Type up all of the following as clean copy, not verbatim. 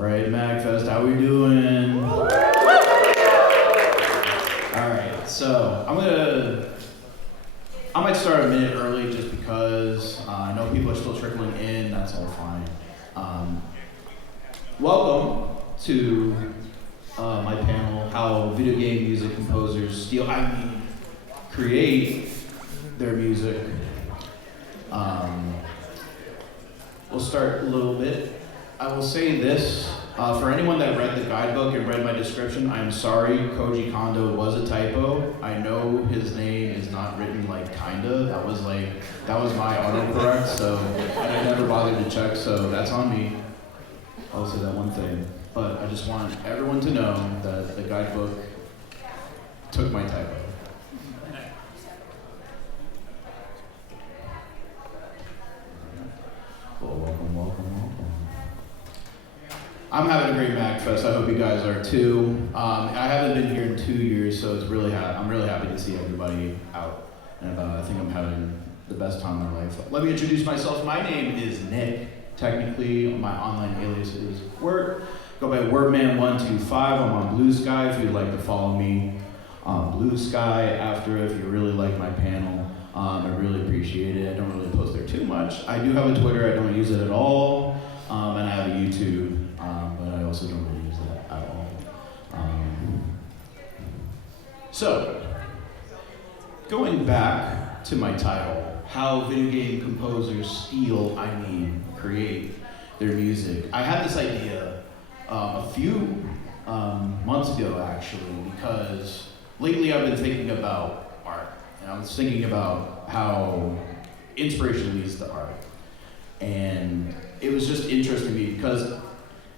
Alright, MAGFest, how we doing? Alright, so I might start a minute early just because I know people are still trickling in, that's all fine. Welcome to my panel, How Video Game Music Composers create their music. We'll start a little bit. I will say this, for anyone that read the guidebook and read my description, I'm sorry, Koji Kinda was a typo. I know his name is not written like kinda, that was my autocorrect, so I never bothered to check, so that's on me. I'll say that one thing. But I just want everyone to know that the guidebook took my typo. Well, welcome. I'm having a great MAGFest. I hope you guys are too. I haven't been here in 2 years, so I'm really happy to see everybody out. And I think I'm having the best time of my life. Let me introduce myself. My name is Nick. Technically, my online alias is Word. Go by Wordman125. I'm on Blue Sky if you'd like to follow me on Blue Sky after if you really like my panel. I really appreciate it. I don't really post there too much. I do have a Twitter. I don't use it at all. And I have a YouTube, but I also don't really use that at all. So, going back to my title, How Video Game Composers Create Their Music. I had this idea a few months ago, actually, because lately I've been thinking about art. And I was thinking about how inspiration leads to art. And it was just interesting to me because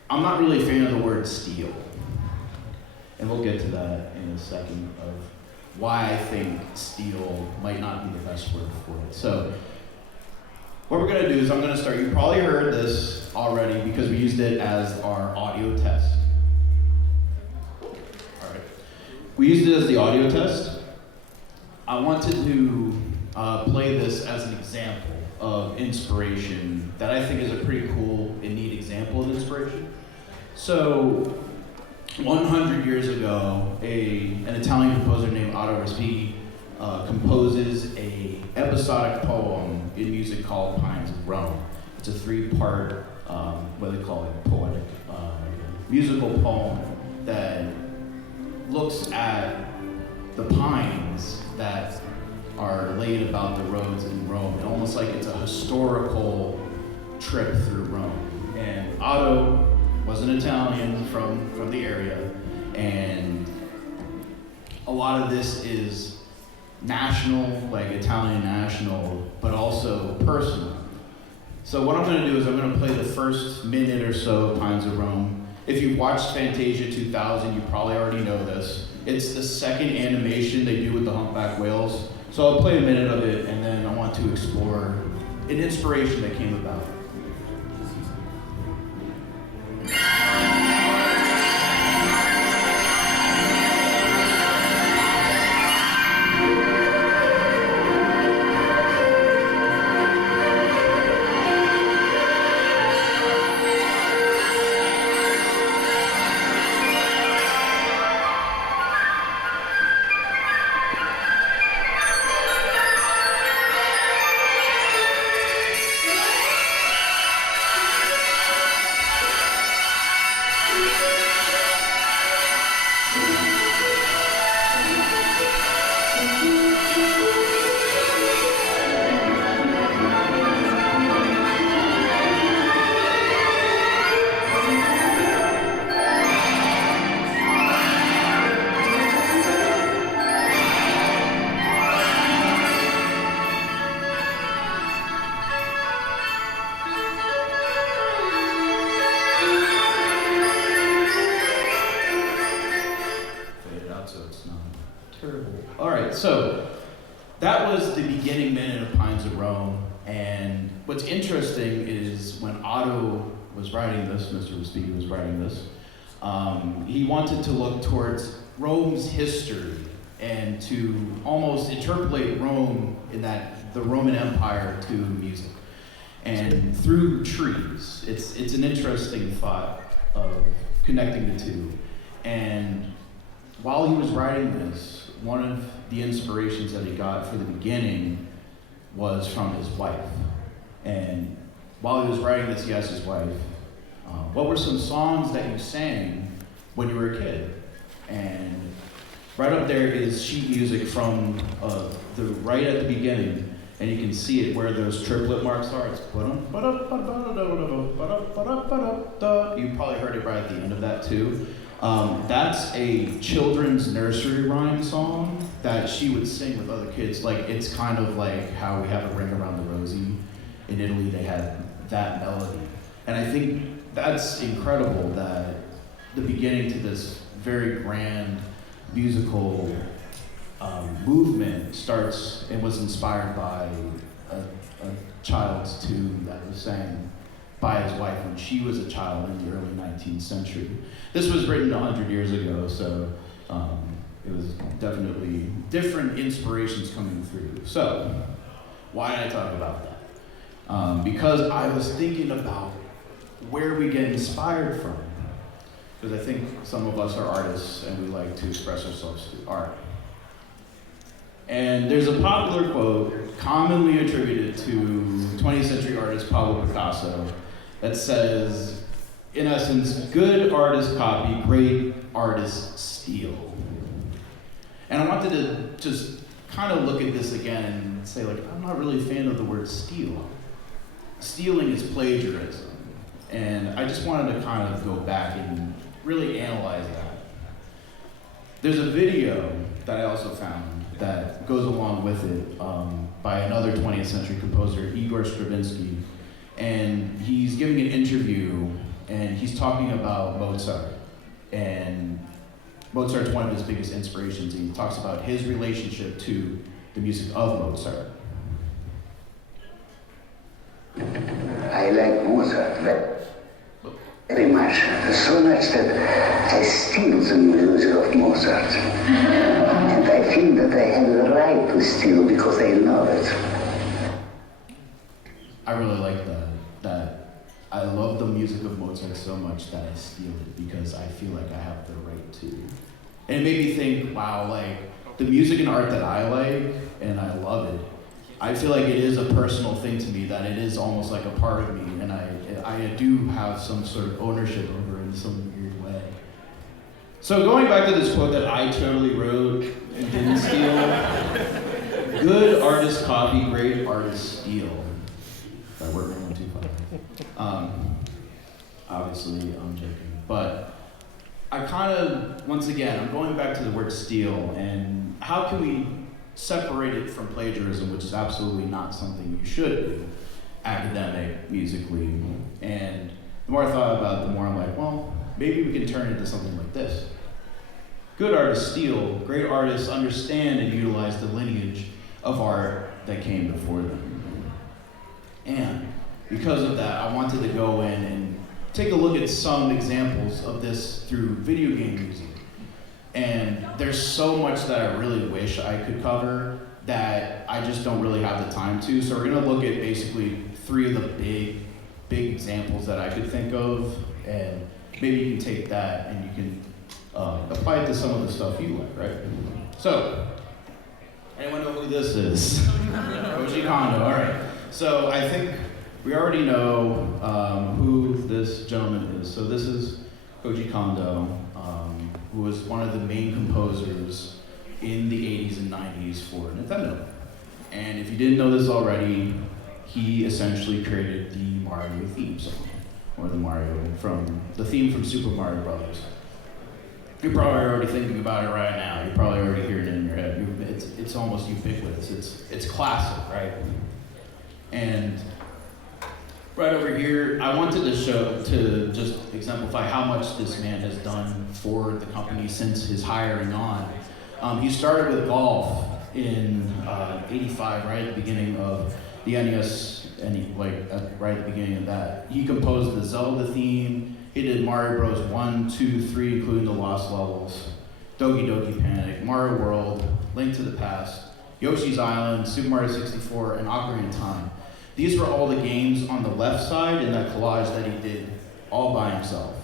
I'm not really a fan of the word steal. And we'll get to that in a second of why I think steal might not be the best word for it. So what we're gonna do is I'm gonna start, you probably heard this already because we used it as our audio test. All right. We used it as the audio test. I wanted to play this as an example of inspiration that I think is a pretty cool and neat example of inspiration. So, 100 years ago, an Italian composer named Otto Respighi composes an episodic poem in music called Pines of Rome. It's a three-part, what they call it, poetic, musical poem that looks at the pines that are laid about the roads in Rome, and almost like it's a historical trip through Rome. And Otto was an Italian from the area, and a lot of this is national, like Italian national, but also personal. So what I'm gonna do is I'm gonna play the first minute or so of Pines of Rome. If you've watched Fantasia 2000, you probably already know this. It's the second animation they do with the humpback whales. So I'll play a minute of it, and then I want to explore an inspiration that came about. So that was the beginning minute of Pines of Rome, and what's interesting is when Otto was writing this, Mr. Respighi was writing this, he wanted to look towards Rome's history and to almost interpolate Rome in that the Roman Empire to music. And through trees, it's an interesting thought of connecting the two. And while he was writing this, one of the inspirations that he got for the beginning was from his wife. And while he was writing this, he asked his wife, what were some songs that you sang when you were a kid? And right up there is sheet music from the right at the beginning, and you can see it where those triplet marks are. It's you probably heard it right at the end of that too. That's a children's nursery rhyme song that she would sing with other kids. Like, it's kind of like how we have a Ring Around the Rosie. In Italy, they had that melody. And I think that's incredible that the beginning to this very grand musical movement starts and was inspired by a child's tune that was sang by his wife when she was a child in the early 19th century. This was written 100 years ago, so it was definitely different inspirations coming through. So, why did I talk about that? Because I was thinking about where we get inspired from. Because I think some of us are artists and we like to express ourselves through art. And there's a popular quote commonly attributed to 20th century artist Pablo Picasso that says, in essence, good artists copy, great artists steal. And I wanted to just kind of look at this again and say, like, I'm not really a fan of the word steal. Stealing is plagiarism. And I just wanted to kind of go back and really analyze that. There's a video that I also found that goes along with it by another 20th century composer, Igor Stravinsky. And he's giving an interview and he's talking about Mozart. And Mozart's one of his biggest inspirations. And he talks about his relationship to the music of Mozart. I like Mozart very much, so much that I steal the music of Mozart. And I feel that I have the right to steal because I love it. I really like that I love the music of Mozart so much that I steal it because I feel like I have the right to. And it made me think, wow, like the music and art that I like and I love it, I feel like it is a personal thing to me, that it is almost like a part of me, and I do have some sort of ownership over it in some weird way. So going back to this quote that I totally wrote and didn't steal, good artists copy, great artists steal. If I work on too far. Obviously, I'm joking, but I kind of, once again, I'm going back to the word steal, and how can we separate it from plagiarism, which is absolutely not something you should do, academic, musically. And the more I thought about it, the more I'm like, well, maybe we can turn it into something like this. Good artists steal, great artists understand and utilize the lineage of art that came before them. And because of that, I wanted to go in and take a look at some examples of this through video game music. And there's so much that I really wish I could cover that I just don't really have the time to. So we're gonna look at basically 3 of the big examples that I could think of, and maybe you can take that and you can apply it to some of the stuff you like, right? So, anyone know who this is? Koji Kinda, all right. So I think we already know who this gentleman is. So this is Koji Kinda, who was one of the main composers in the 80s and 90s for Nintendo. And if you didn't know this already, he essentially created the Mario theme song, or the theme from Super Mario Brothers. You're probably already thinking about it right now. You're probably already hearing it in your head. It's almost ubiquitous. It's classic, right? And right over here, I wanted to just exemplify how much this man has done for the company since his hiring on. He started with golf in '85, right at the beginning of the NES, and right at the beginning of that. He composed the Zelda theme. He did Mario Bros. 1, 2, 3, including the Lost Levels, Doki Doki Panic, Mario World, Link to the Past, Yoshi's Island, Super Mario 64, and Ocarina of Time. These were all the games on the left side in that collage that he did all by himself.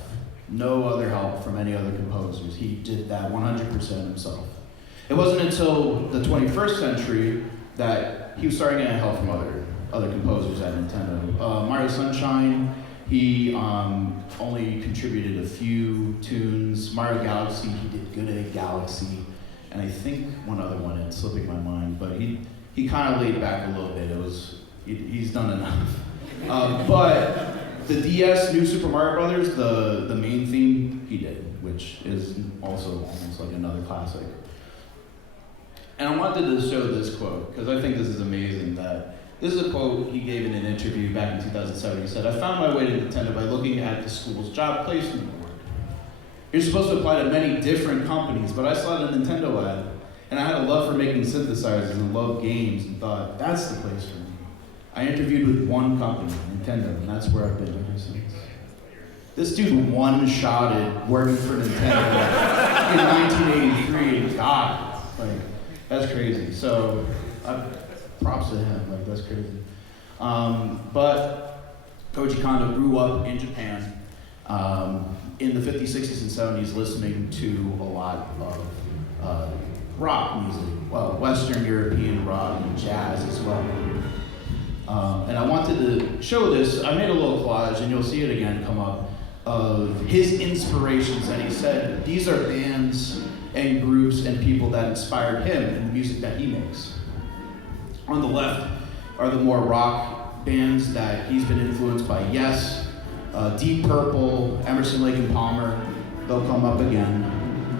No other help from any other composers. He did that 100% himself. It wasn't until the 21st century that he was starting to get help from other composers at Nintendo. Mario Sunshine, he only contributed a few tunes. Mario Galaxy, he did Good Egg Galaxy, and I think one other one, it's slipping my mind, but he kind of laid back a little bit. He's done enough. But the DS New Super Mario Brothers, the main theme, he did, which is also almost like another classic. And I wanted to show this quote, because I think this is amazing. This is a quote he gave in an interview back in 2007. He said, "I found my way to Nintendo by looking at the school's job placement board. You're supposed to apply to many different companies, but I saw the Nintendo ad, and I had a love for making synthesizers and loved games, and thought, that's the place for me. I interviewed with one company, Nintendo, and that's where I've been ever since." This dude one-shotted working for Nintendo in 1983 and got it. Like, that's crazy. So, props to him. Like, that's crazy. But Koji Kinda grew up in Japan in the 50s, 60s, and 70s, listening to a lot of rock music, well, Western European rock and jazz as well. And I wanted to show this. I made a little collage, and you'll see it again come up, of his inspirations. And he said these are bands and groups and people that inspired him and the music that he makes. On the left are the more rock bands that he's been influenced by. Yes, Deep Purple, Emerson, Lake and Palmer, they'll come up again.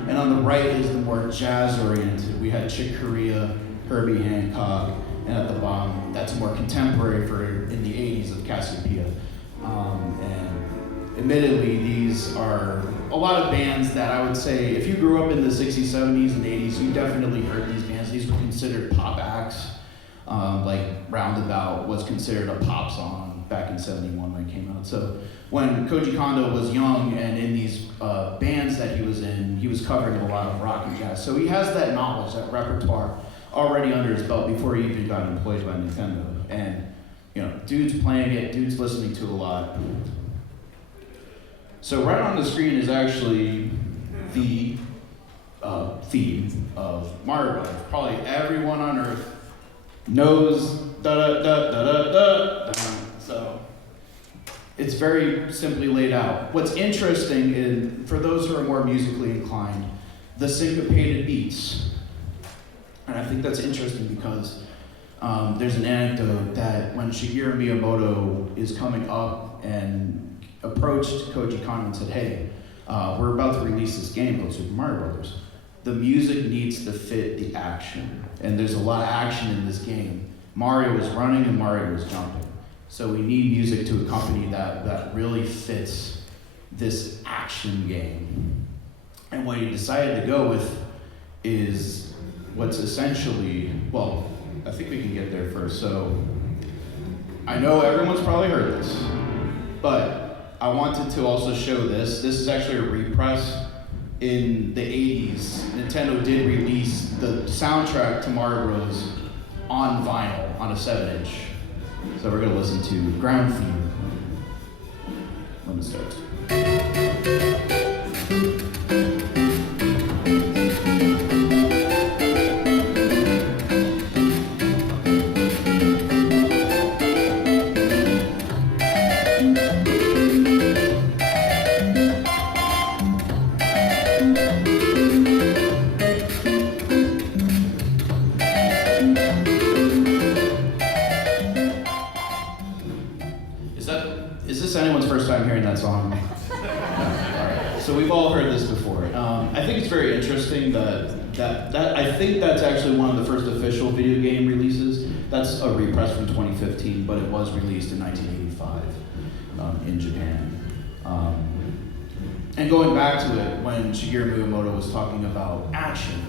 And on the right is the more jazz-oriented. We had Chick Corea, Herbie Hancock, and at the bottom, that's more contemporary for in the 80s of Cassiopeia. And admittedly, these are a lot of bands that I would say, if you grew up in the 60s, 70s, and 80s, you definitely heard these bands. These were considered pop acts. Like Roundabout was considered a pop song back in 71 when it came out. So when Koji Kinda was young and in these bands that he was in, he was covering a lot of rock and jazz. So he has that knowledge, that repertoire already under his belt before he even got employed by Nintendo. And, you know, dude's playing it, dude's listening to a lot. So right on the screen is actually the theme of Mario Brothers. Probably everyone on Earth knows da-da-da-da-da-da. So it's very simply laid out. What's interesting is, for those who are more musically inclined, the syncopated beats. And I think that's interesting because there's an anecdote that when Shigeru Miyamoto is coming up and approached Koji Kinda and said, "Hey, we're about to release this game called Super Mario Brothers. The music needs to fit the action, and there's a lot of action in this game. Mario is running and Mario is jumping. So we need music to accompany that really fits this action game." And what he decided to go with is what's essentially, well, I think we can get there first. So I know everyone's probably heard this, but I wanted to also show this. This is actually a repress. In the 80s, Nintendo did release the soundtrack to Mario Bros. On vinyl, on a 7-inch. So we're gonna listen to Ground Theme when it starts. Is this anyone's first time hearing that song? No. All right. So we've all heard this before. I think it's very interesting that I think that's actually one of the first official video game releases. That's a repress from 2015, but it was released in 1985 in Japan. And going back to it, when Shigeru Miyamoto was talking about action,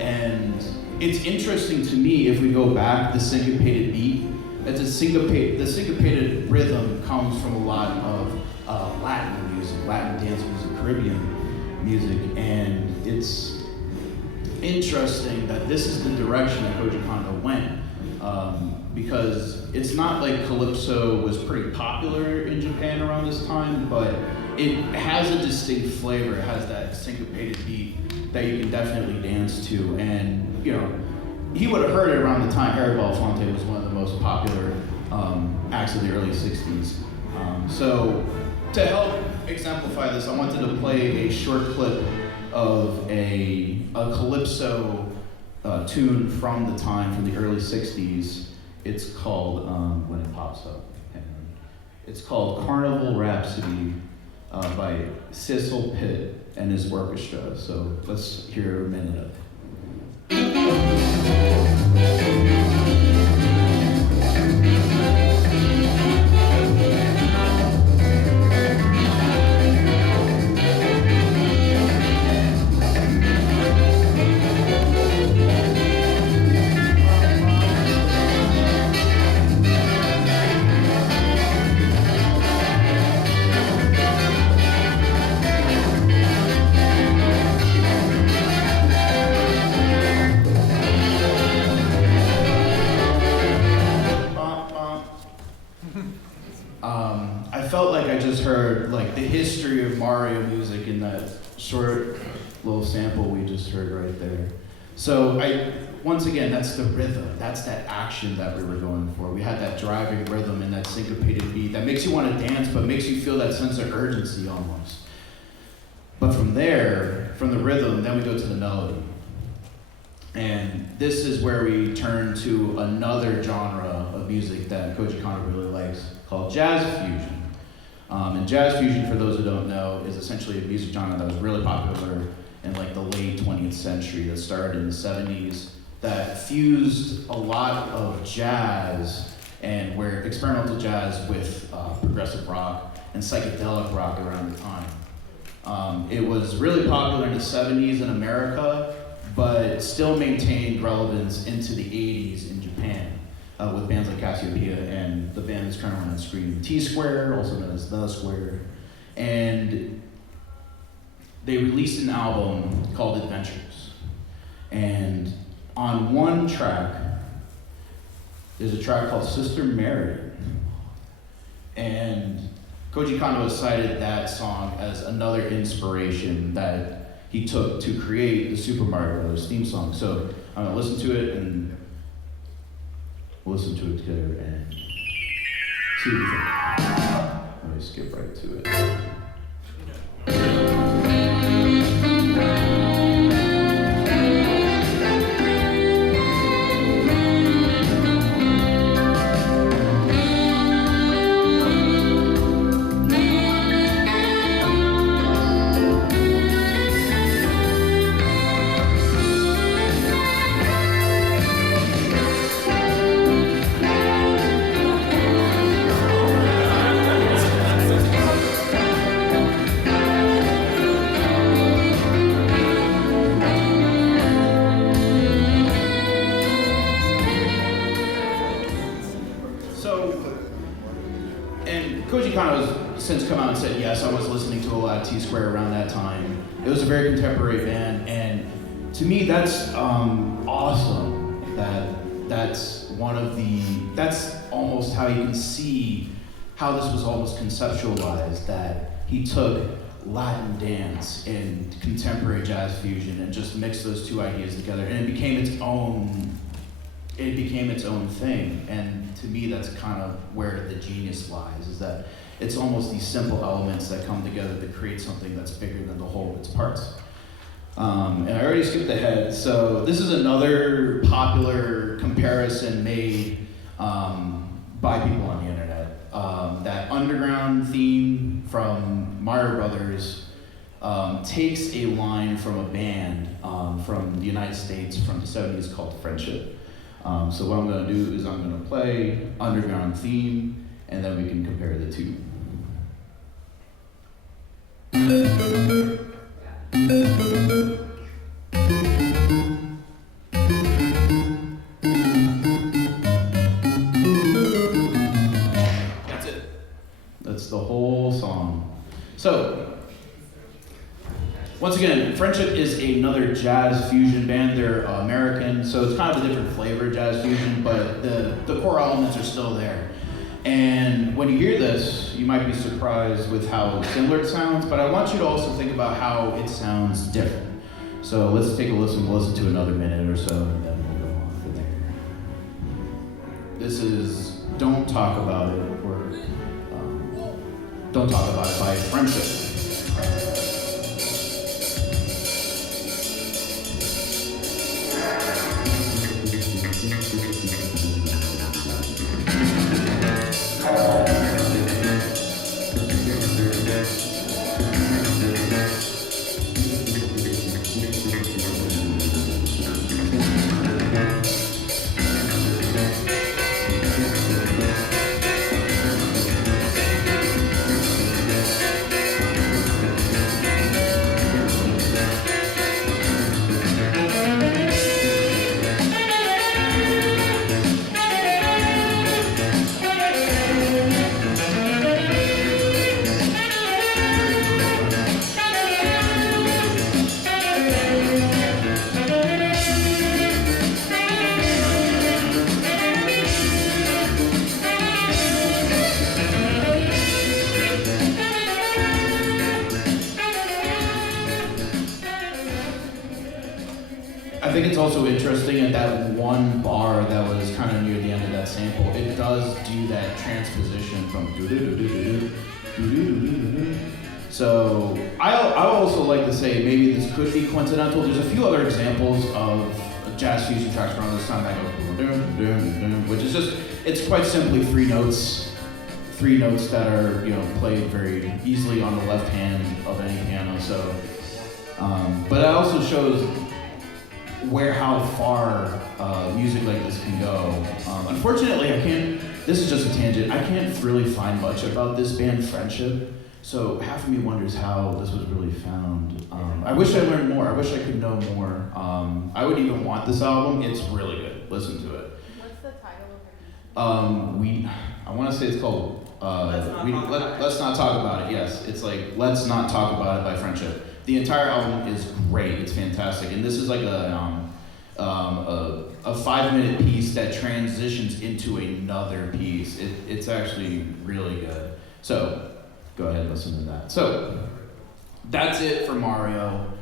and it's interesting to me if we go back, the syncopated beat. The syncopated rhythm comes from a lot of Latin music, Latin dance music, Caribbean music, and it's interesting that this is the direction that Koji Kinda went, because it's not like Calypso was pretty popular in Japan around this time, but it has a distinct flavor. It has that syncopated beat that you can definitely dance to. And, you know, he would have heard it around the time Harry Belafonte was one of the most popular acts of the early 60s. So to help exemplify this, I wanted to play a short clip of a calypso tune from the time, from the early 60s. It's called, when it pops up, it's called Carnival Rhapsody by Cecil Pitt and his orchestra. So let's hear a minute of it. I felt like I just heard like the history of Mario music in that short little sample we just heard right there. So once again, that's the rhythm. That's that action that we were going for. We had that driving rhythm and that syncopated beat that makes you want to dance, but makes you feel that sense of urgency almost. But from there, from the rhythm, then we go to the melody. And this is where we turn to another genre of music that Koji Kinda really likes, called jazz fusion. And jazz fusion, for those who don't know, is essentially a music genre that was really popular in like the late 20th century, that started in the 70s, that fused a lot of jazz and where experimental jazz with progressive rock and psychedelic rock around the time. It was really popular in the 70s in America, but still maintained relevance into the 80s in Japan. With bands like Cassiopeia and the band that's currently on screen, T-Square, also known as The Square. And they released an album called Adventures. And on one track, there's a track called Sister Mary. And Koji Kinda cited that song as another inspiration that he took to create the Super Mario Bros. Theme song. So I'm gonna listen to it and we'll listen to it together and see what you think. Let me skip right to it. Koji Kinda has since come out and said, yes, I was listening to a lot of T-Square around that time. It was a very contemporary band, and to me, that's awesome. That's almost how you can see how this was almost conceptualized, that he took Latin dance and contemporary jazz fusion and just mixed those two ideas together, and it became its own thing. And to me, that's kind of where the genius lies, is that it's almost these simple elements that come together to create something that's bigger than the whole of its parts. And I already skipped ahead, so this is another popular comparison made by people on the internet. That underground theme from Mario Brothers takes a line from a band from the United States from the 70s called Friendship. So what I'm going to do is I'm going to play underground theme, and then we can compare the two. That's it. That's the whole song. So, once again, Friendship is another jazz fusion band. They're American, so it's kind of a different flavor of jazz fusion, but the core elements are still there. And when you hear this, you might be surprised with how similar it sounds, but I want you to also think about how it sounds different. So let's take a listen. We'll listen to another minute or so, and then we'll go on from there. This is Don't Talk About It, or Don't Talk About It by Friendship. I think it's also interesting at that one bar that was kind of near the end of that sample, it does do that transposition from do-do-do-do-do-do, do-do-do-do-do-do. So I also like to say maybe this could be coincidental. There's a few other examples of jazz fusion tracks around this time that go dum-dum-dum-dum, which is just, it's quite simply three notes that are, you know, played very easily on the left hand of any piano. So, but it also shows how far music like this can go. Unfortunately, this is just a tangent, I can't really find much about this band Friendship, so half of me wonders how this was really found. I wish I learned more, I wish I could know more. I would even want this album, it's really good, listen to it. What's the title of I want to say it's called Let's Not Talk About It, yes. It's like Let's Not Talk About It by Friendship. The entire album is great. It's fantastic, and this is like a 5-minute piece that transitions into another piece. It's actually really good. So go ahead and listen to that. So that's it for Mario.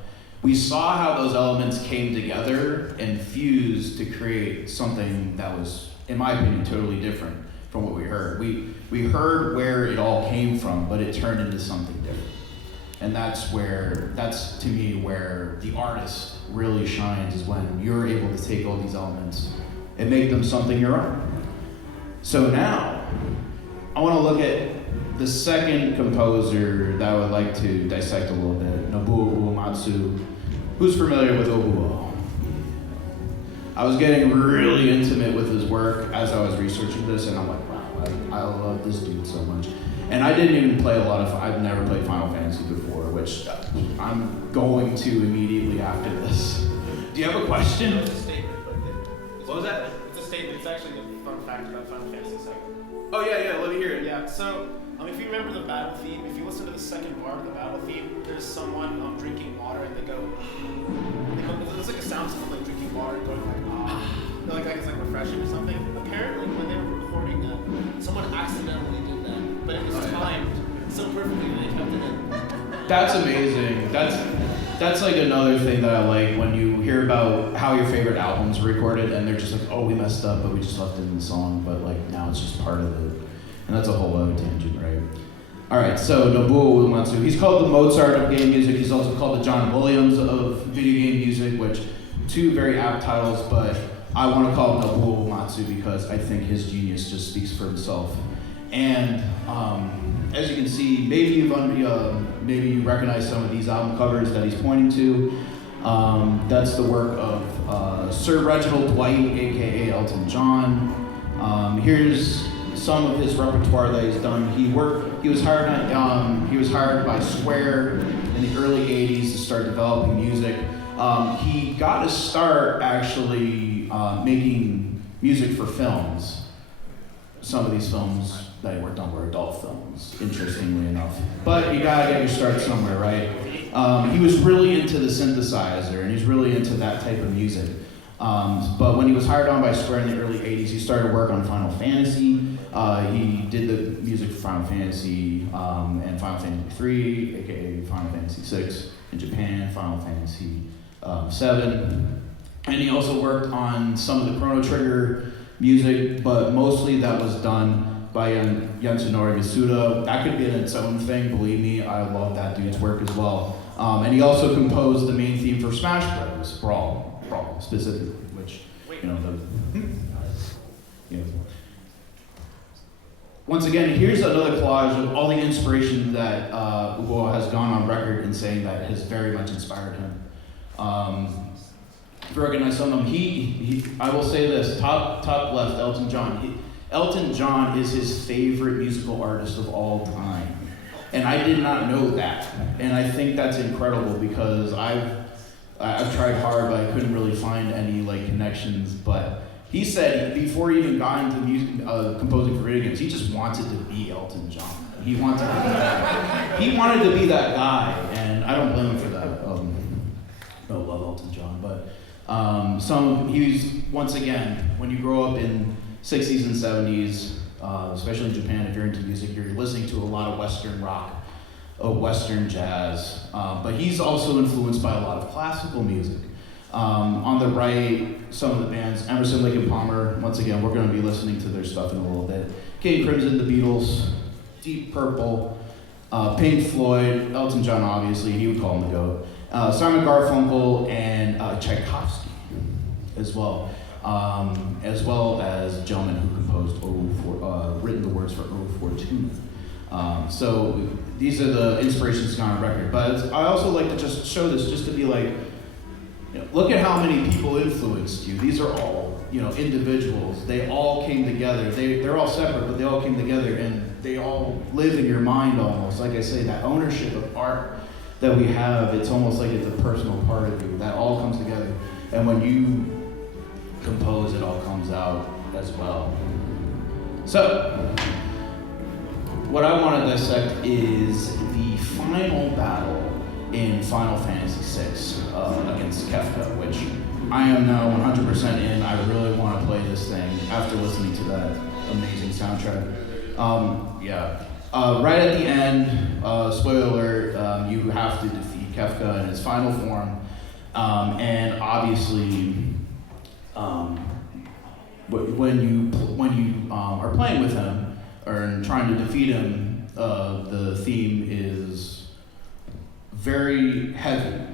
We saw how those elements came together and fused to create something that was, in my opinion, totally different from what we heard. We heard where it all came from, but it turned into something different. And that's to me where the artist really shines, is when you're able to take all these elements and make them something your own. So now, I want to look at the second composer that I would like to dissect a little bit, Nobuo Uematsu. Who's familiar with Obuo? I was getting really intimate with his work as I was researching this, and I'm like, wow, I love this dude so much. And I didn't even play I've never played Final Fantasy before, which I'm going to immediately after this. Do you have a question? It's a statement, but What was that? It's a statement. It's actually a fun fact about Final Fantasy II. Oh yeah, let me hear it. Yeah, so if you remember the battle theme, if you listen to the second bar of the battle theme, there's someone drinking water and they go, it's like a sound system like drinking water and going like, they're like it's like refreshing or something. Apparently, when they were recording that, someone accidentally did that, but it was timed so perfectly that they kept it in. That's amazing. That's like another thing that I like when you hear about how your favorite albums were recorded and they're just like, oh, we messed up, but we just left it in the song, but like now it's just part of it. And that's a whole other tangent, right? All right, so Nobuo Uematsu, he's called the Mozart of game music. He's also called the John Williams of video game music, which two very apt titles, but I want to call him Nobuo Uematsu because I think his genius just speaks for himself. And as you can see, maybe you recognize some of these album covers that he's pointing to. That's the work of Sir Reginald Dwight, aka Elton John. Here's some of his repertoire that he's done. He was hired by Square in the early '80s to start developing music. He got to start actually making music for films. Some of these films that he worked on were adult films, interestingly enough. But you gotta get your start somewhere, right? He was really into the synthesizer, and he's really into that type of music. But when he was hired on by Square in the early '80s, he started work on Final Fantasy. He did the music for Final Fantasy and Final Fantasy 3, aka Final Fantasy 6 in Japan, Final Fantasy 7. And he also worked on some of the Chrono Trigger music, but mostly that was done by Yasunori Masuda. That could be its own thing, believe me, I love that dude's work as well. And he also composed the main theme for Smash Bros. Brawl specifically, which, you know, Once again, here's another collage of all the inspiration that Ugo has gone on record in saying that has very much inspired him. If you recognize some of them, I will say this, top left, Elton John. Elton John is his favorite musical artist of all time. And I did not know that. And I think that's incredible because I've tried hard, but I couldn't really find any like connections. But he said before he even got into music, composing for video games, he just wanted to be Elton John. He wanted to be that. He wanted to be that guy, and I don't blame him for that. I love Elton John, but he's once again, when you grow up in 60s and 70s, especially in Japan, if you're into music, you're listening to a lot of Western rock, Western jazz, but he's also influenced by a lot of classical music. On the right, some of the bands, Emerson, Lake and Palmer, once again, we're going to be listening to their stuff in a little bit. King Crimson, the Beatles, Deep Purple, Pink Floyd, Elton John, obviously, he would call him the GOAT, Simon Garfunkel, and Tchaikovsky as well as a gentleman who composed written the words for O Fortuna. So these are the inspirations on record. But I also like to just show this just to be like, look at how many people influenced you. These are all, individuals. They all came together. They're all separate, but they all came together, and they all live in your mind almost. Like I say, that ownership of art that we have, it's almost like it's a personal part of you. That all comes together. And when you compose, it all comes out as well. So, what I want to dissect is the final battle in Final Fantasy VI against Kefka, which I am now 100% in. I really want to play this thing after listening to that amazing soundtrack. Right at the end, spoiler alert, you have to defeat Kefka in his final form, and obviously, when you are playing with him or trying to defeat him, the theme is very heavy.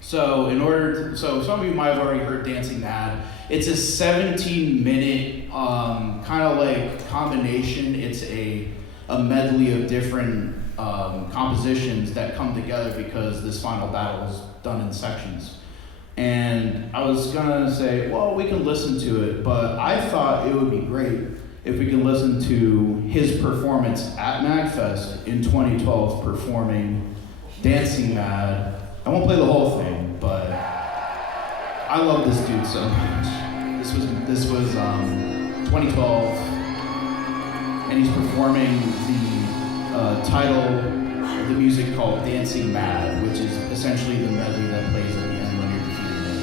So some of you might have already heard Dancing Mad. It's a 17-minute kind of like combination. It's a medley of different compositions that come together because this final battle is done in sections. And I was gonna say, well, we can listen to it, but I thought it would be great if we can listen to his performance at MAGFest in 2012 performing Dancing Mad. I won't play the whole thing, but I love this dude so much. This was 2012, and he's performing the title of the music called Dancing Mad, which is essentially the medley that plays at the end when you're defeating him.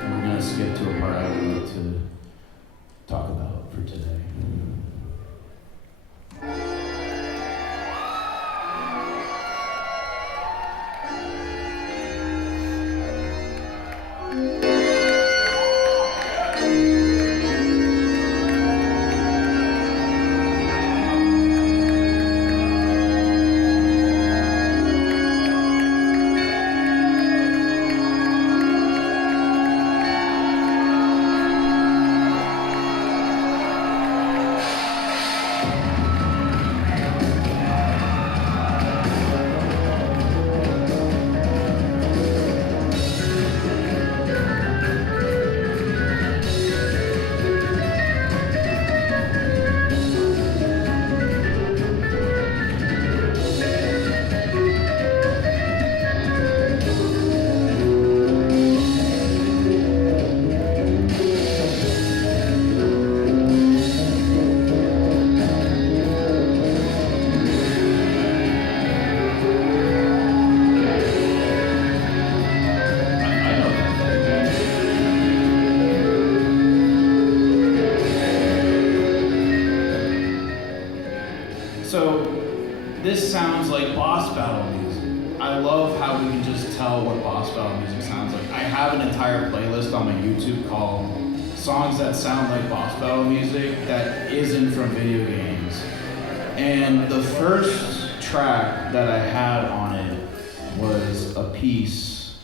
And we're gonna skip to a part I would like to talk about for today. this sounds like boss battle music. I love how we can just tell what boss battle music sounds like. I have an entire playlist on my YouTube called Songs That Sound Like Boss Battle Music that isn't from video games. And the first track that I had on it was a piece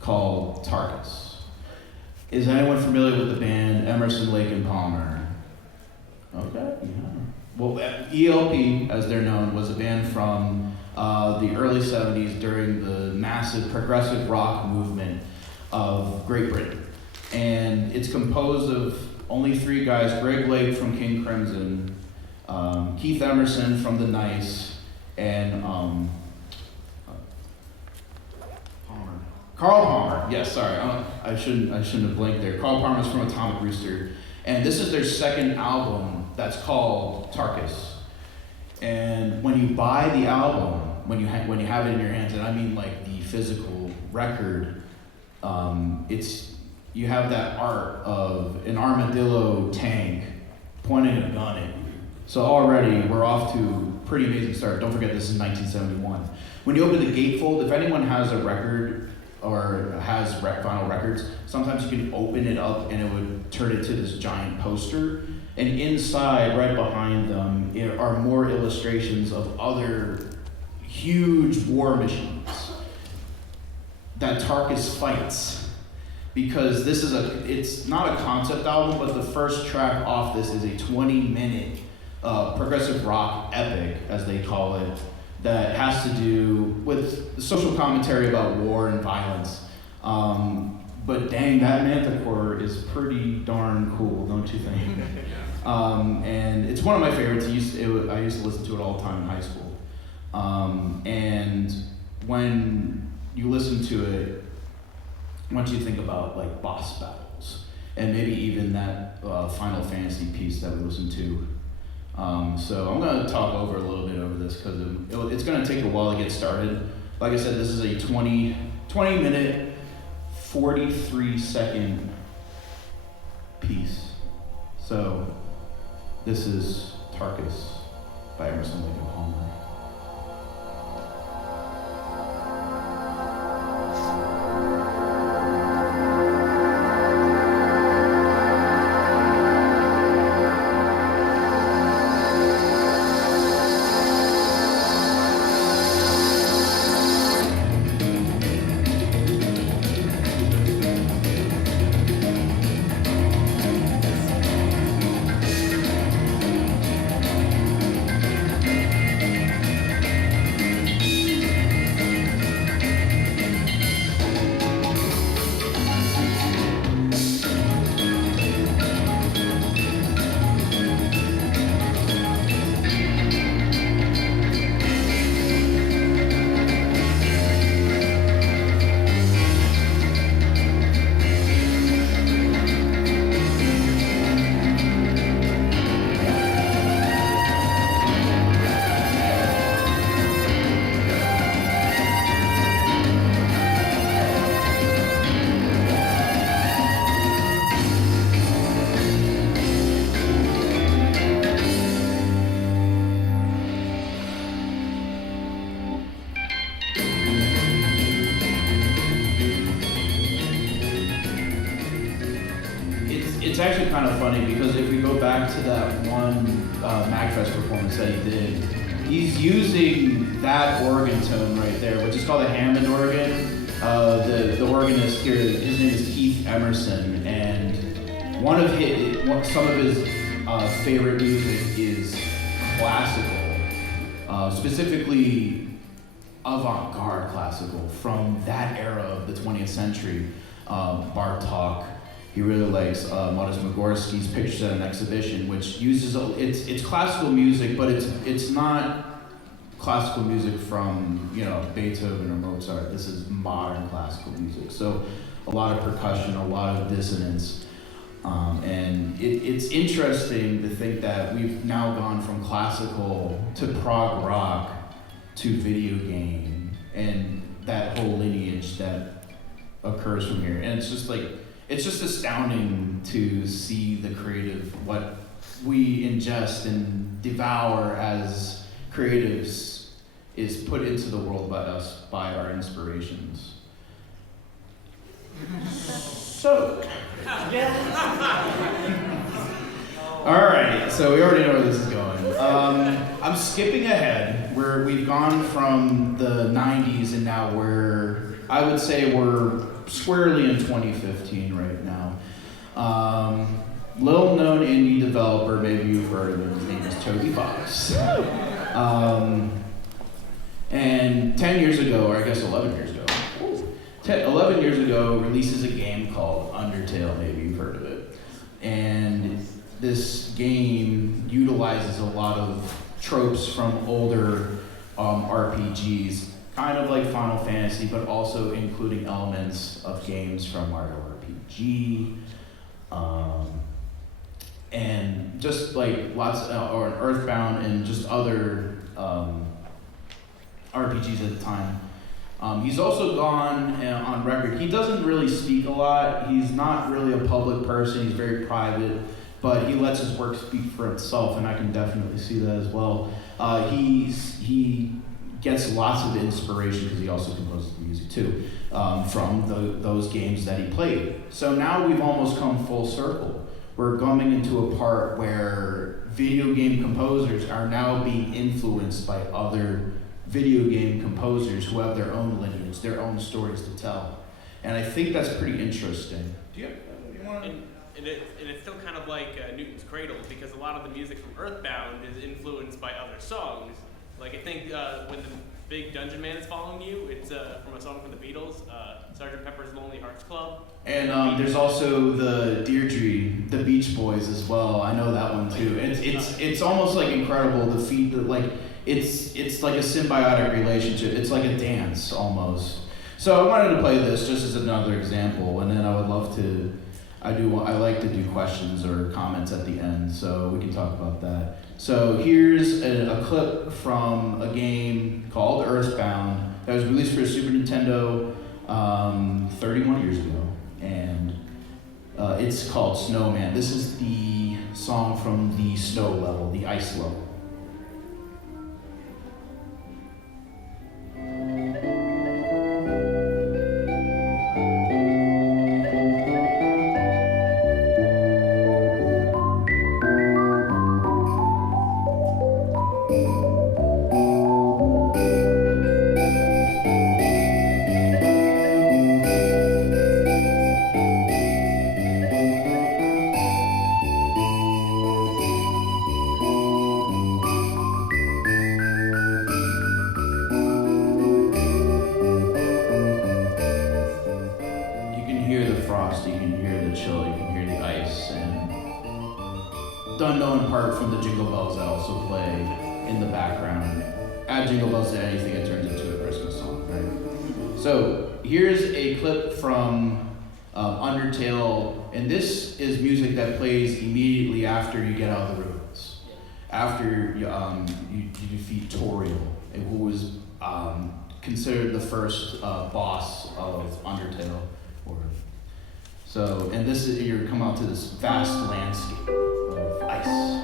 called Tarkus. Is anyone familiar with the band Emerson, Lake and Palmer? Okay, yeah. Well, ELP, as they're known, was a band from the early 70s during the massive progressive rock movement of Great Britain. And it's composed of only 3 guys: Greg Lake from King Crimson, Keith Emerson from The Nice, and Carl Palmer. Yes, sorry, I shouldn't have blanked there. Carl Palmer's from Atomic Rooster, and this is their second album that's called Tarkus. And when you buy the album, when you have it in your hands, and I mean like the physical record, you have that art of an armadillo tank pointing a gun at you. So already we're off to a pretty amazing start. Don't forget, this is 1971. When you open the gatefold, if anyone has a record or has vinyl records, sometimes you can open it up and it would turn it to this giant poster. And inside, right behind them, are more illustrations of other huge war machines that Tarkus fights. Because it's not a concept album, but the first track off this is a 20-minute progressive rock epic, as they call it, that has to do with social commentary about war and violence. But dang, that Manticore is pretty darn cool, don't you think? And it's one of my favorites. I used to listen to it all the time in high school. And when you listen to it, I want you to think about like boss battles, and maybe even that Final Fantasy piece that we listened to. So I'm going to talk a little bit over this because it's going to take a while to get started. Like I said, this is a 20-minute, 43-second piece. So this is Tarkus by Emerson, Lake and Palmer. It's actually kind of funny because if we go back to that one MAGFest performance that he did, he's using that organ tone right there, which is called a Hammond organ. The organist here, his name is Keith Emerson, and some of his favorite music is classical, specifically avant-garde classical from that era of the 20th century. Bartók. He really likes Modest Mogorsky's Pictures at an Exhibition, which uses it's classical music, but it's not classical music from Beethoven or Mozart. This is modern classical music. So a lot of percussion, a lot of dissonance, and it's interesting to think that we've now gone from classical to prog rock to video game, and that whole lineage that occurs from here. And it's just astounding to see the creative, what we ingest and devour as creatives is put into the world by us by our inspirations. So, alright, so we already know where this is going. I'm skipping ahead, where we've gone from the 90s and now I would say we're squarely in 2015 right now. Little known indie developer, maybe you've heard of him, his name is Toby Fox. And 10 years ago, or I guess 11 years ago, 11 years ago, releases a game called Undertale, maybe you've heard of it. And this game utilizes a lot of tropes from older RPGs, kind of like Final Fantasy, but also including elements of games from Mario RPG, and just like or Earthbound and just other RPGs at the time. He's also gone on record. He doesn't really speak a lot. He's not really a public person. He's very private, but he lets his work speak for itself, and I can definitely see that as well. He gets lots of inspiration, because he also composes the music too, from those games that he played. So now we've almost come full circle. We're coming into a part where video game composers are now being influenced by other video game composers who have their own lineage, their own stories to tell. And I think that's pretty interesting. Do you want to? And it's still kind of like Newton's Cradle, because a lot of the music from Earthbound is influenced by other songs. Like I think when the big Dungeon Man is following you, it's from a song from the Beatles, Sgt. Pepper's Lonely Hearts Club. And there's also the Deirdre, the Beach Boys as well. I know that one too. It's almost like incredible the feat that like it's like a symbiotic relationship. It's like a dance almost. So I wanted to play this just as another example, and then I would love to. I like to do questions or comments at the end, so we can talk about that. So here's a clip from a game called Earthbound that was released for Super Nintendo 31 years ago, and it's called Snowman. This is the song from the snow level, the ice level. Unknown part from the Jingle Bells that also play in the background. Add Jingle Bells to anything, it turns into a Christmas song, right? So here's a clip from Undertale, and this is music that plays immediately after you get out of the ruins. After you defeat Toriel, who was considered the first boss of Undertale. So, and this is, you come out to this vast landscape of ice.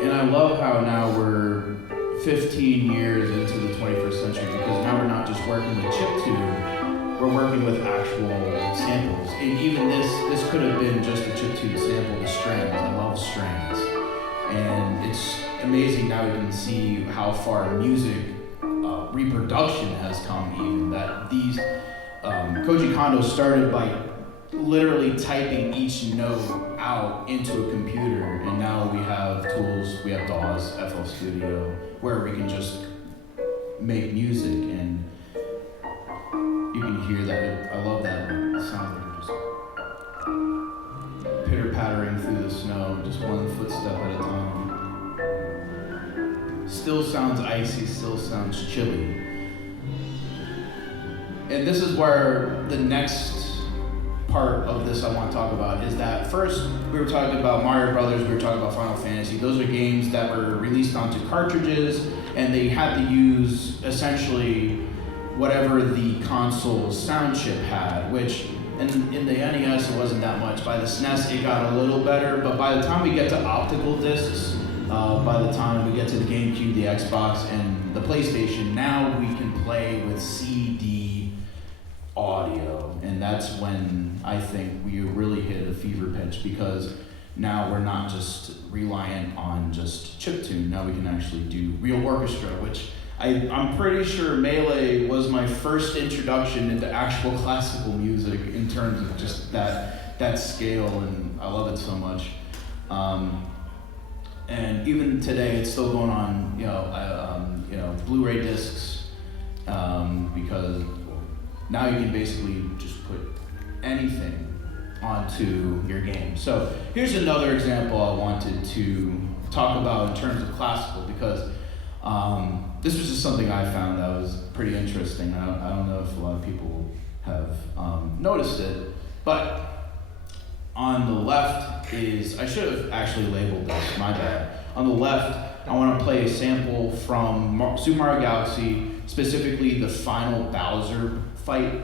And I love how now we're 15 years into the 21st century, because now we're not just working with chiptune, we're working with actual samples. And even this could have been just a chiptune sample, the strings. I love strings. And it's amazing now we can see how far music reproduction has come, even that these Koji Kinda started by literally typing each note out into a computer, and now we have tools, we have DAWs, FL Studio, where we can just make music. And You can hear that. I love that. It sounds like just pitter-pattering through the snow, just one footstep at a time. Still sounds icy, still sounds chilly. And this is where the next part of this I want to talk about is that first we were talking about Mario Brothers, we were talking about Final Fantasy. Those are games that were released onto cartridges, and they had to use essentially whatever the console's sound chip had, which in the NES it wasn't that much. By the SNES it got a little better, but by the time we get to optical discs, by the time we get to the GameCube, the Xbox, and the PlayStation, now we can play with CD audio, and that's when I think we really hit a fever pitch, because now we're not just reliant on just chiptune. Now we can actually do real orchestra, which I'm pretty sure Melee was my first introduction into actual classical music in terms of just that scale, and I love it so much. And even today, it's still going on, Blu-ray discs, because now you can basically just put anything onto your game. So here's another example I wanted to talk about in terms of classical, because this was just something I found that was pretty interesting. I don't know if a lot of people have noticed it, but on the left is, I should have actually labeled this, my bad. On the left, I want to play a sample from Super Mario Galaxy, specifically the final Bowser fight,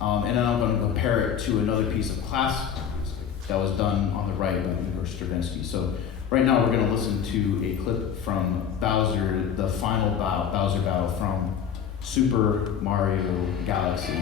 and then I'm going to compare it to another piece of classical music that was done on the right by Igor Stravinsky. So right now we're going to listen to a clip from Bowser, the final Bowser battle from Super Mario Galaxy.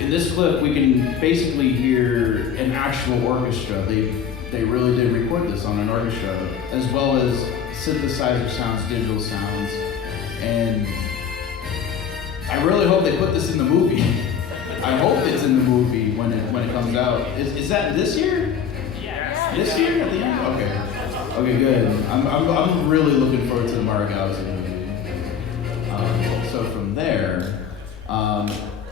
In this clip, we can basically hear an actual orchestra. They really did record this on an orchestra, as well as synthesizer sounds, digital sounds, and I really hope they put this in the movie. I hope it's in the movie when it comes out. Is that this year? Yes. This year at the end? Okay, good. I'm really looking forward to the Mario Galaxy movie. So from there.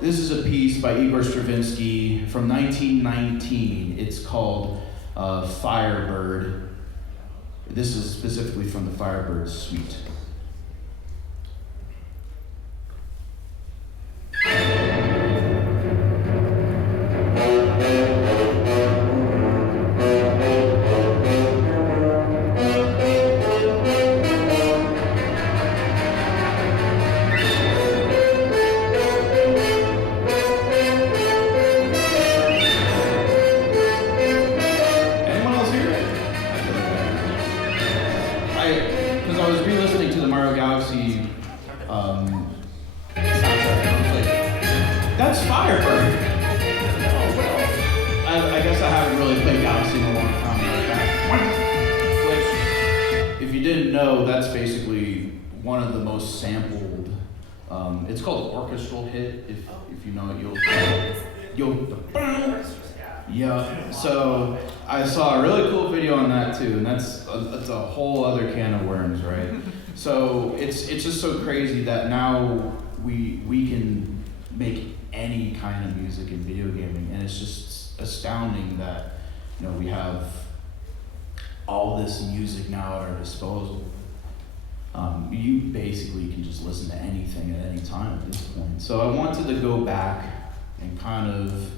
This is a piece by Igor Stravinsky from 1919. It's called Firebird. This is specifically from the Firebird Suite. Because I was re-listening to the Mario Galaxy soundtrack, and I was like, that's Firebird. I guess I haven't really played Galaxy in a long time like that. Which, if you didn't know, that's basically one of the most sampled. It's called Orchestral Hit. If you know it, you'll. Yeah, so I saw a really cool video on that too, and that's a whole other can of worms, right? So it's just so crazy that now we can make any kind of music in video gaming, and it's just astounding that we have all this music now at our disposal. You basically can just listen to anything at any time at this point. So I wanted to go back and kind of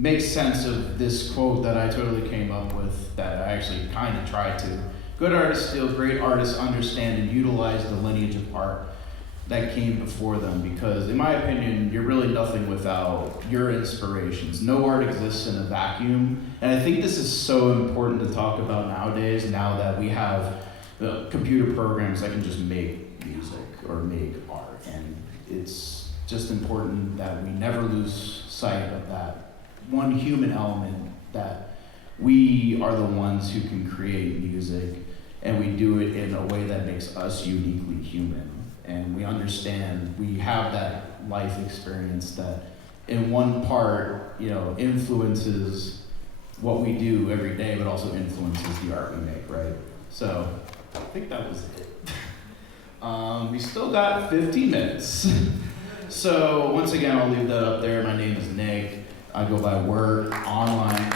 make sense of this quote that I totally came up with, that I actually kind of tried to. Good artists steal, great artists understand and utilize the lineage of art. that came before them, because in my opinion, you're really nothing without your inspirations. No art exists in a vacuum, and I think this is so important to talk about nowadays, now that we have computer programs that can just make music or make art, and it's just important that we never lose sight of that one human element, that we are the ones who can create music, and we do it in a way that makes us uniquely human. And we understand, we have that life experience that in one part, influences what we do every day, but also influences the art we make, right? So, I think that was it. We still got 15 minutes. So, once again, I'll leave that up there. My name is Nick. I go by Word online.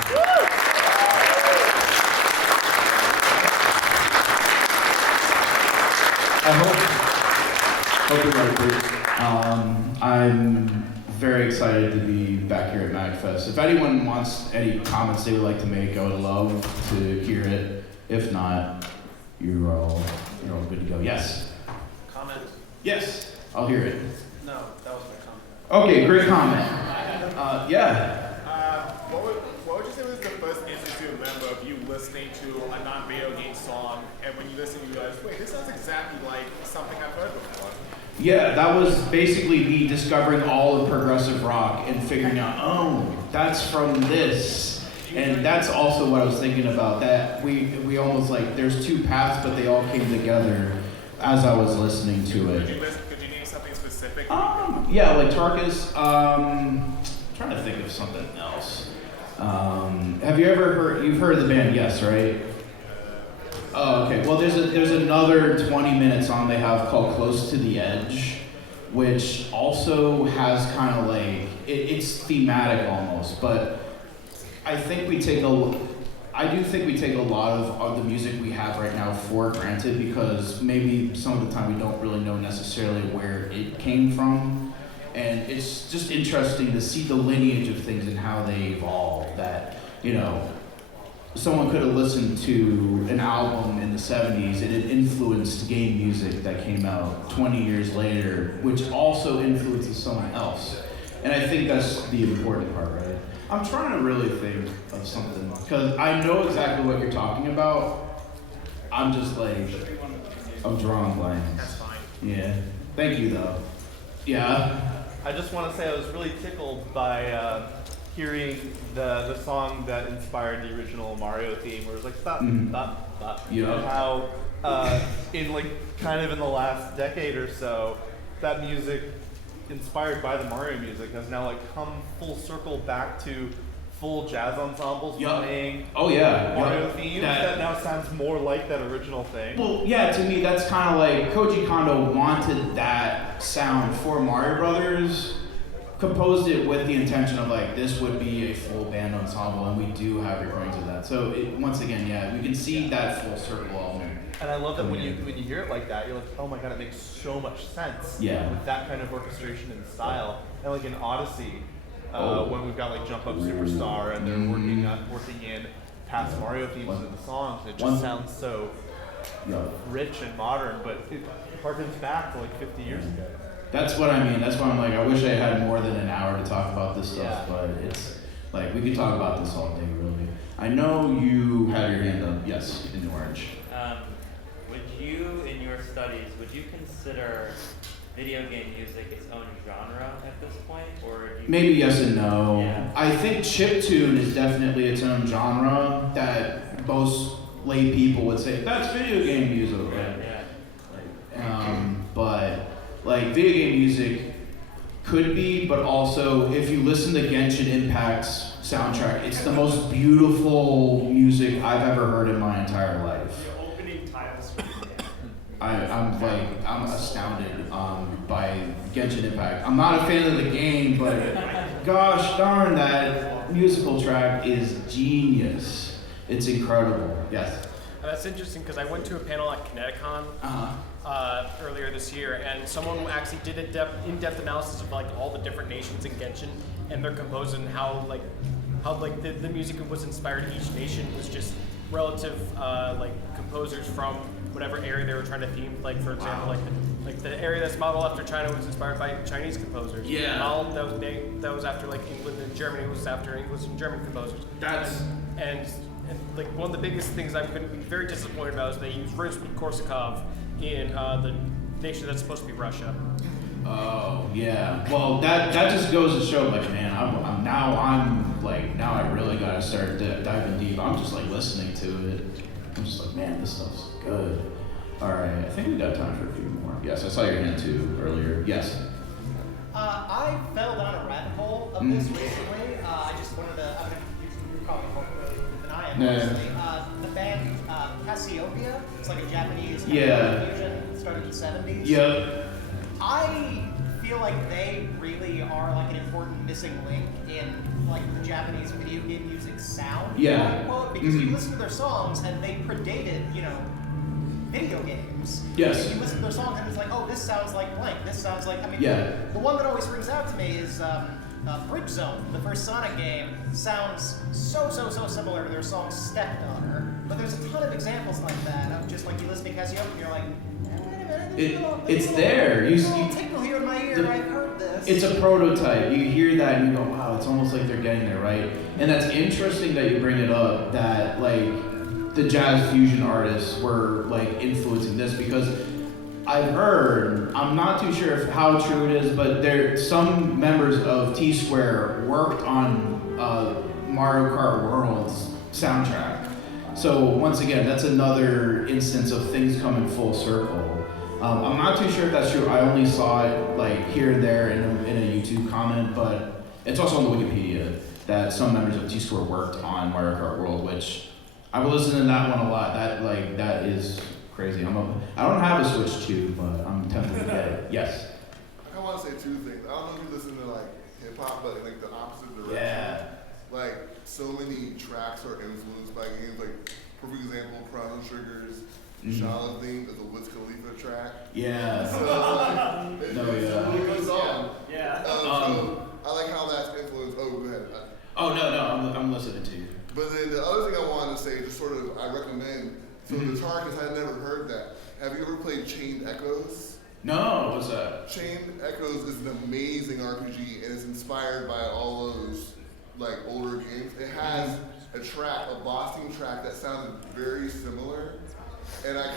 I hope you like it. I'm very excited to be back here at MAGFest. If anyone wants any comments they would like to make, I would love to hear it. If not, you're all good to go. Yes? Comment? Yes, I'll hear it. No, that was my comment. Okay, great comment. Yeah. What would you say was the first instance you remember of you listening to a non-video game song, and when you listen, you realize, wait, this sounds exactly like something I've heard before? Yeah, that was basically me discovering all of progressive rock and figuring out, oh, that's from this. And that's also what I was thinking about, that we almost there's two paths, but they all came together as I was listening to it. Could you name something specific? Yeah, like Tarkus. Trying to think of something else. Have you ever heard? You've heard of the band Yes, right? Oh, okay. Well, there's another 20 minute song they have called "Close to the Edge," which also has kind of it's thematic almost, but I do think we take a lot of the music we have right now for granted, because maybe some of the time we don't really know necessarily where it came from. And it's just interesting to see the lineage of things and how they evolve, that, someone could have listened to an album in the 70s and it influenced game music that came out 20 years later, which also influences someone else. And I think that's the important part, right? I'm trying to really think of something, because I know exactly what you're talking about. I'm just I'm drawing blanks. That's fine. Yeah. Thank you, though. Yeah. I just want to say I was really tickled by hearing the song that inspired the original Mario theme, where it was like stop, stop, stop. Yeah. And how in kind of in the last decade or so, that music inspired by the Mario music has now come full circle back to full jazz ensembles playing Mario themes that now sounds more like that original thing. Well, yeah, to me that's kind of like Koji Kinda wanted that sound for Mario Brothers, composed it with the intention of this would be a full band ensemble, and we do have recordings of that. So once again, we can see that full circle element. And I love that when you hear it like that, you're like, oh my god, it makes so much sense. Yeah. With that kind of orchestration and style, and in Odyssey. When we've got Jump Up Superstar and they're working in past Mario themes into the songs, it just sounds so rich and modern, but it harkens back to 50 years ago. That's what I mean. That's why I'm I wish I had more than an hour to talk about this stuff, but it's we could talk about this all day, really. I know you have your hand up. Yes, in orange. Would you, in your studies, would you consider video game music its own genre at this point, or do you maybe yes and no. Yeah. I think chiptune is definitely its own genre that most lay people would say that's video game music, right? Yeah. But video game music could be, but also if you listen to Genshin Impact's soundtrack, it's the most beautiful music I've ever heard in my entire life. Opening titles. I'm astounded by Genshin Impact. I'm not a fan of the game, but gosh darn, that musical track is genius. It's incredible. Yes. That's interesting because I went to a panel at Kineticon earlier this year, and someone actually did an in-depth analysis of all the different nations in Genshin and their composing, how the music was inspired. Each nation was just relative like composers from whatever area they were trying to theme. Like for example, like the area that's modeled after China was inspired by Chinese composers. Yeah. Malm, that was after like England and Germany was after English and German composers. And like one of the biggest things I'm going to be very disappointed about is they use Rimsky-Korsakov in the nation that's supposed to be Russia. Oh yeah. Well, that just goes to show, like, man, now I really gotta start diving deep. I'm just like listening to it. I'm just like, man, this stuff's good. All right, I think we got time for a few more. Yes, I saw your hand too earlier. Yes. I fell down a rabbit hole of this recently. I just wanted to. I'm gonna use your probably more familiar than I am. Honestly. The band Cassiopeia. It's like a Japanese fusion, started in the '70s. Yep. I feel like they really are like an important missing link in like the Japanese video game music sound. Yeah. Quote, because you listen to their songs and they predated, video games. Yes. And you listen to their songs and it's like, oh, this sounds like blank. This sounds like, Yeah. The one that always rings out to me is Bridge Zone, the first Sonic game, sounds so similar to their song Step Daughter. But there's a ton of examples like that of just like you listen to Cassiopeia and you're like, It's there. You tickle here in my ear. I've heard this. It's a prototype. You hear that and you go, wow, it's almost like they're getting there, right? And that's interesting that you bring it up, that like the jazz fusion artists were like influencing this, because I've heard, I'm not too sure how true it is, but some members of T Square worked on Mario Kart World's soundtrack. So once again, that's another instance of things coming full circle. I'm not too sure if that's true. I only saw it like here and there in a YouTube comment, but it's also on the Wikipedia that some members of T Square worked on Mario Kart World, which I will listen to that one a lot. That is crazy. I don't have a Switch 2, but I'm tempted to get it. Yes. I want to say two things. I don't know if you listen to like hip hop, but like the opposite direction. Yeah. Like so many tracks are influenced by games. Like for example, Chrono Trigger's Shala theme is a Wiz Khalifa track. Yeah. So it's a really good song. Yeah. So I like how that's influenced. Oh, go ahead. Oh no, I'm listening to you. But then the other thing I wanted to say, just sort of, I recommend. So the guitar, because I never heard that. Have you ever played Chained Echoes? No, what's that? Chained Echoes is an amazing RPG, and it's inspired by all those like older games. It has a boss theme track that sounded very similar. And I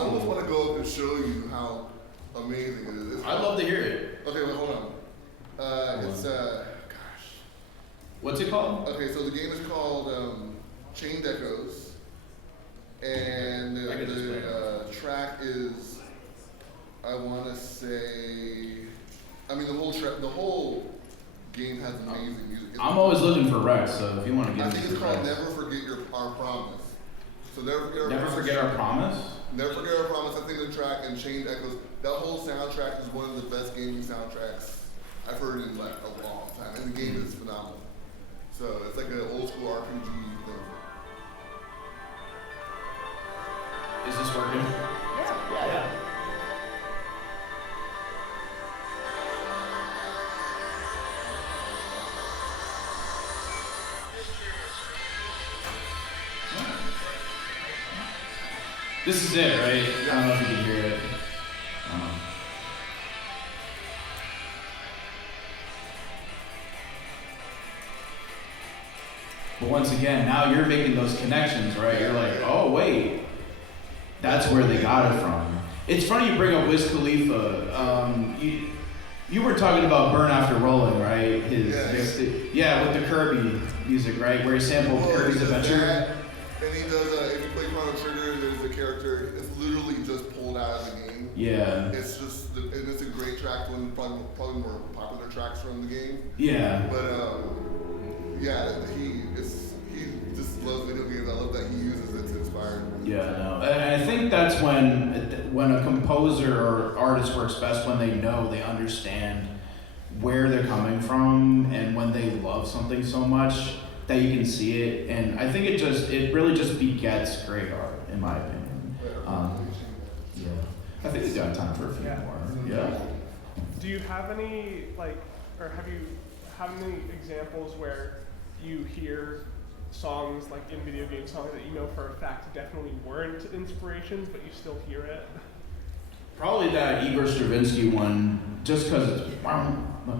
almost want to go up and show you how amazing it is. I'd love to hear it. Okay, wait, hold on. What's it called? Okay, so the game is called Chained Echoes, and the track is, I want to say, the whole game has amazing music. I'm always looking for Rex, so if you want to give I me think some it's called Rex. Never Forget Our Promise. So Never Forget Our Promise? Never Forget Our Promise, I think the track, and Chained Echoes. That whole soundtrack is one of the best gaming soundtracks I've heard in like a long time. And the game is phenomenal. So it's like an old school RPG thing. Is this working? Yeah. This is it, right? I don't know if you can hear it. But once again, now you're making those connections, right? You're like, oh wait, that's where they got it from. It's funny you bring up Wiz Khalifa. You were talking about Burn After Rolling, right? With the Kirby music, right? Where he sampled Kirby's Adventure. And he does, if you play Chrono Trigger, there's a character, it's literally just pulled out of the game. Yeah. It's just, and it's a great track, one probably more popular tracks from the game. Yeah. But, he just loves video games. I love that he uses it to inspire him. Yeah, no. And I think that's when a composer or artist works best, when they understand where they're coming from, and when they love something so much that you can see it. And I think it really just begets great art, in my opinion. Yeah. I think we've got time for a few more. Yeah. Do you have any have you had any examples where you hear songs like in video game songs that you know for a fact definitely weren't inspirations, but you still hear it? Probably that Igor Stravinsky one, just because it's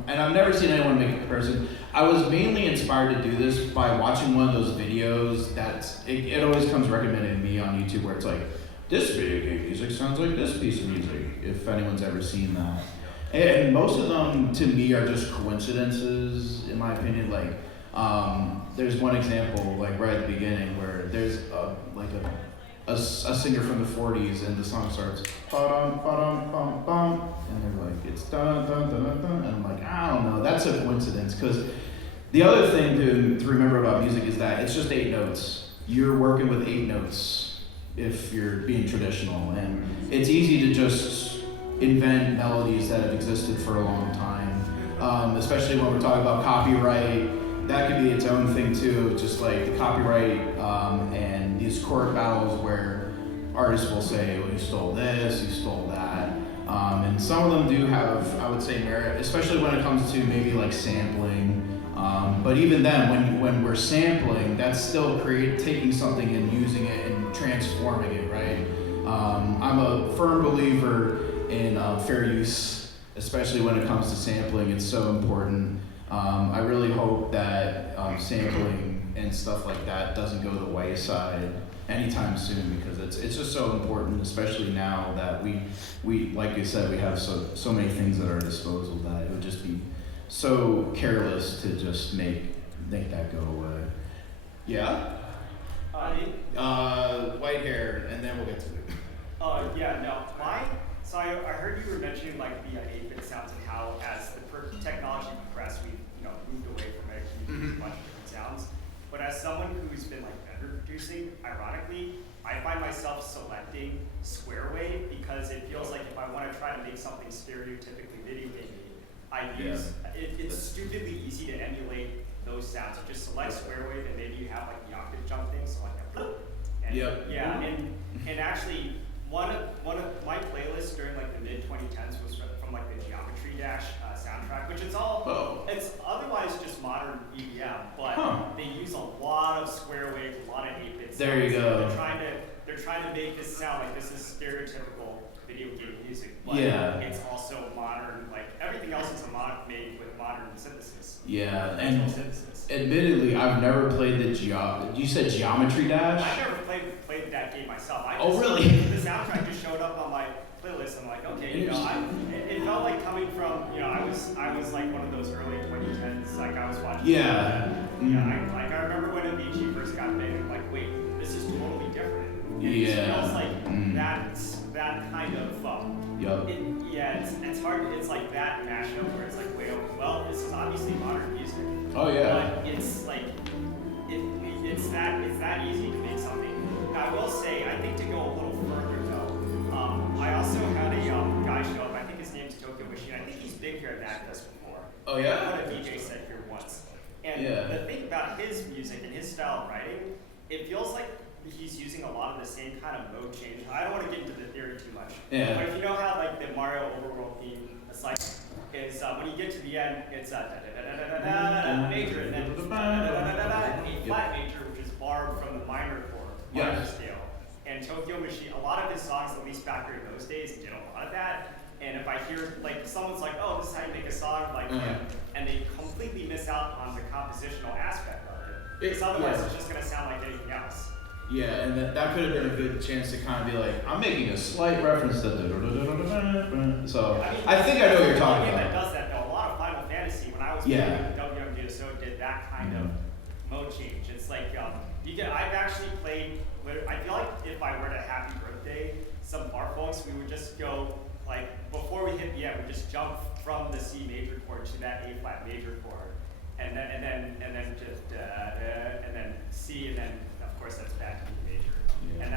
and I've never seen anyone make a comparison. I was mainly inspired to do this by watching one of those videos it always comes recommended to me on YouTube where it's like, this video game music sounds like this piece of music, if anyone's ever seen that. And most of them, to me, are just coincidences, in my opinion. Like, there's one example, like right at the beginning, where there's a singer from the 40s, and the song starts ba-dum, ba-dum, bum, bum, and they're like, it's dun dun dun dun dun, and I'm like, I don't know, that's a coincidence, because the other thing to remember about music is that it's just 8 notes. You're working with 8 notes if you're being traditional, and it's easy to just invent melodies that have existed for a long time, especially when we're talking about copyright. That could be its own thing too, just like the copyright and these chord battles where artists will say, well, you stole this, you stole that. And some of them do have, I would say, merit, especially when it comes to maybe like sampling. But even then, when we're sampling, that's still taking something and using it and transforming it, right? I'm a firm believer in fair use, especially when it comes to sampling. It's so important. I really hope that sampling and stuff like that doesn't go to the wayside anytime soon, because it's just so important, especially now that we like I said, we have so many things at our disposal that it would just be so careless to just make that go away. Yeah? White hair, and then we'll get to it. So I heard you were mentioning like the 8-bit sounds and how as the technology progressed, we've moved away from it and used a bunch of different sounds. But as someone who's been like vendor producing, ironically, I find myself selecting square wave because it feels like if I want to try to make something stereotypically video gamey, it's stupidly easy to emulate those sounds. You just select square wave and maybe you have like the octave jump thing, so like a bloop. And actually one of my playlists during like the mid 2010s was from like the Geometry Dash soundtrack, which it's otherwise just modern VGM, but they use a lot of square wave, a lot of 8-bit sounds. There you go. They're trying to make this sound like this is stereotypical video game music, but it's also modern. Like everything else is made with modern synthesis. Yeah, and admittedly, I've never played the You said Geometry Dash? I never played that game myself. Really? The soundtrack just showed up on my playlist. I'm like, okay, it felt like coming from, I was like one of those early 2010s. Like I was watching. I remember when Avicii first got big. I'm like, wait, this is totally different. It feels like that kind of. It's hard. It's like that mashup where it's like, wait, well, this is obviously modern music. Oh yeah. But it's like it's that easy to make something. Now I will say, I think to go a little further though, I also had a guy show up. I think his name's Tokyo Machine. I think he's been here at MAGFest before. Oh yeah. I had a DJ set here once. And the thing about his music and his style of writing, it feels like he's using a lot of the same kind of mode change. I don't want to get into the theory too much. Yeah. But if you know how like the Mario overworld theme, it's like when you get to the end, it's major and then A flat major, which is borrowed from the minor scale. And Tokyo Machine, a lot of his songs, at least back during those days, did a lot of that. And if I hear like someone's like, oh, this is how you make a song like him, and they completely miss out on the compositional aspect of it, because otherwise it's just gonna sound like anything else. Yeah, and that could have been a good chance to kind of be like, I'm making a slight reference to so I think I know what you're talking about. That does that though. A lot of Final Fantasy, when I was playing with WMDSO, did that kind of mode change. It's like I've actually played. I feel like if I were to Happy Birthday some bar folks, we would just go like before we hit the end, we just jump from the C major chord to that A flat major chord, and then C, and then of course that's back to the major, and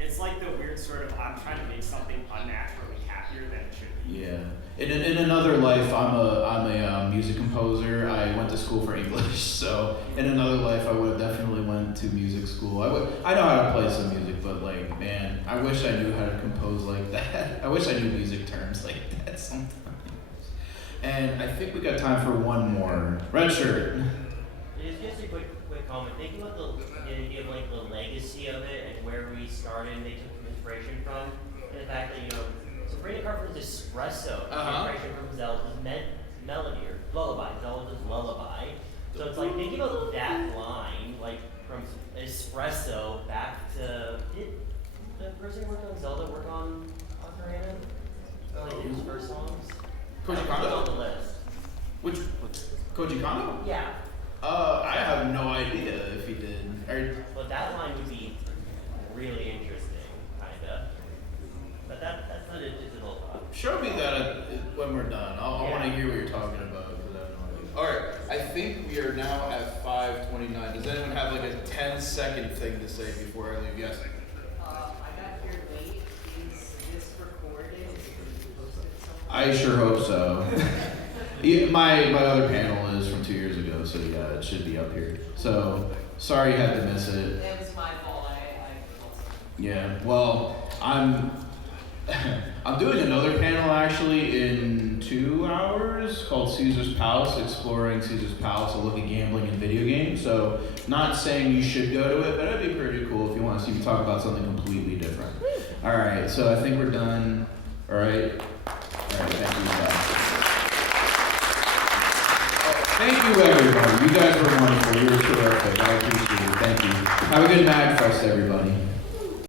it's like the weird sort of I'm trying to make something unnaturally happier than it should be. Yeah. In another life, I'm a music composer. I went to school for English, so in another life, I would have definitely went to music school. I know how to play some music, but like, man, I wish I knew how to compose like that. I wish I knew music terms like that sometimes. And I think we got time for one more. Red shirt. Just a quick comment. Thinking about the idea of like the legacy of it and where we started and they took inspiration from, and the fact that, you know, Sabrina Carpenter's Espresso, inspiration from Zelda's melody or lullaby, Zelda's lullaby. So it's like thinking about that line, like from Espresso back to, did the person who worked on Zelda work on Ocarina? Or like his first songs? Koji Kinda on Kinda? the list. Which Koji Kinda? Yeah. I have no idea if he did. Well, that line would be really interesting, kinda. But that's not a digital thought. Show me that when we're done. I want to hear what you're talking about because I have no idea. All right, I think we are now at 5:29. Does anyone have like a 10-second thing to say before I leave? Yes. I got here late. Is this recorded? Is it going to be posted somewhere? I sure hope so. Yeah, my other panel is from 2 years ago, so yeah, it should be up here. So sorry you had to miss it. It was my fault. Yeah, well, I'm doing another panel actually in 2 hours called Caesar's Palace, exploring Caesar's Palace, a look at gambling and video games. So not saying you should go to it, but it'd be pretty cool if you want to see me talk about something completely different. All right, so I think we're done. All right, thank you guys. Thank you, everybody. You guys were wonderful. You were terrific. I appreciate it. Thank you. Have a good MAGFest, everybody.